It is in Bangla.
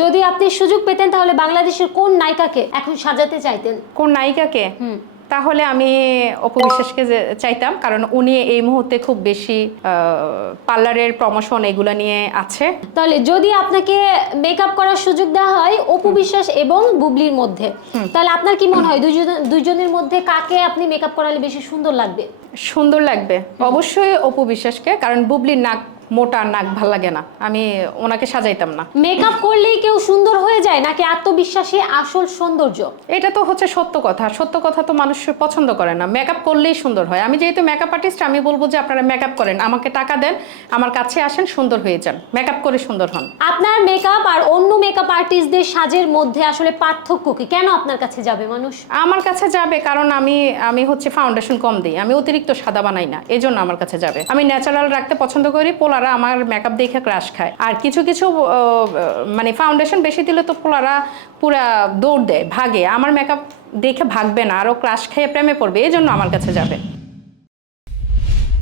যদি আপনি সুযোগ পেতেন তাহলে বাংলাদেশের কোন নায়িকাকে এখন সাজাতে চাইতেন? কোন নায়িকাকে? তাহলে আমি অপু বিশ্বাসকে চাইতাম, কারণ উনি এই মুহূর্তে খুব বেশি পার্লারের প্রমোশন এগুলো নিয়ে আছে। তাহলে যদি আপনাকে মেকআপ করার সুযোগ দেওয়া হয় অপু বিশ্বাস এবং বুবলির মধ্যে, তাহলে আপনার কি মনে হয় দুইজনের মধ্যে কাকে আপনি মেকআপ করালে বেশি সুন্দর লাগবে? সুন্দর লাগবে অবশ্যই অপু বিশ্বাসকে, কারণ বুবলির নাক মোটা, নাক ভাল লাগে না, আমি ওনাকে সাজাইতাম না। মেকআপ করলেই কেউ সুন্দর হয়ে যায় নাকি আত্মবিশ্বাসী আসল সৌন্দর্য? এটা তো হচ্ছে সত্য কথা, সত্য কথা তো মানুষ পছন্দ করে না, মেকআপ করলেই সুন্দর হয়। আমি যেহেতু মেকআপ আর্টিস্ট, আমি বলবো যে আপনারা মেকআপ করেন, আমাকে টাকা দেন, আমার কাছে আসেন, সুন্দর হয়ে যান, মেকআপ করে সুন্দর হন। আপনার মেকআপ আর অন্য মেকআপ আর্টিস্টদের সাজের মধ্যে আসলে পার্থক্য কি? কেন আপনার কাছে যাবে মানুষ? আমার কাছে যাবে কারণ আমি হচ্ছে ফাউন্ডেশন কম দিই, আমি অতিরিক্ত সাদা বানাই না, এই জন্য আমার কাছে যাবে। আমি ন্যাচারাল রাখতে পছন্দ করি, পোলারা আমার মেকআপ দেখে ক্রাশ খায়। আর কিছু কিছু মানে ফাউন্ডেশন বেশি দিলে তো পোলারা পুরা দৌড় দেয়, ভাগে। আমার মেকআপ দেখে ভাগবে না, আরো ক্রাশ খেয়ে প্রেমে পড়বে, এই জন্য আমার কাছে যাবে।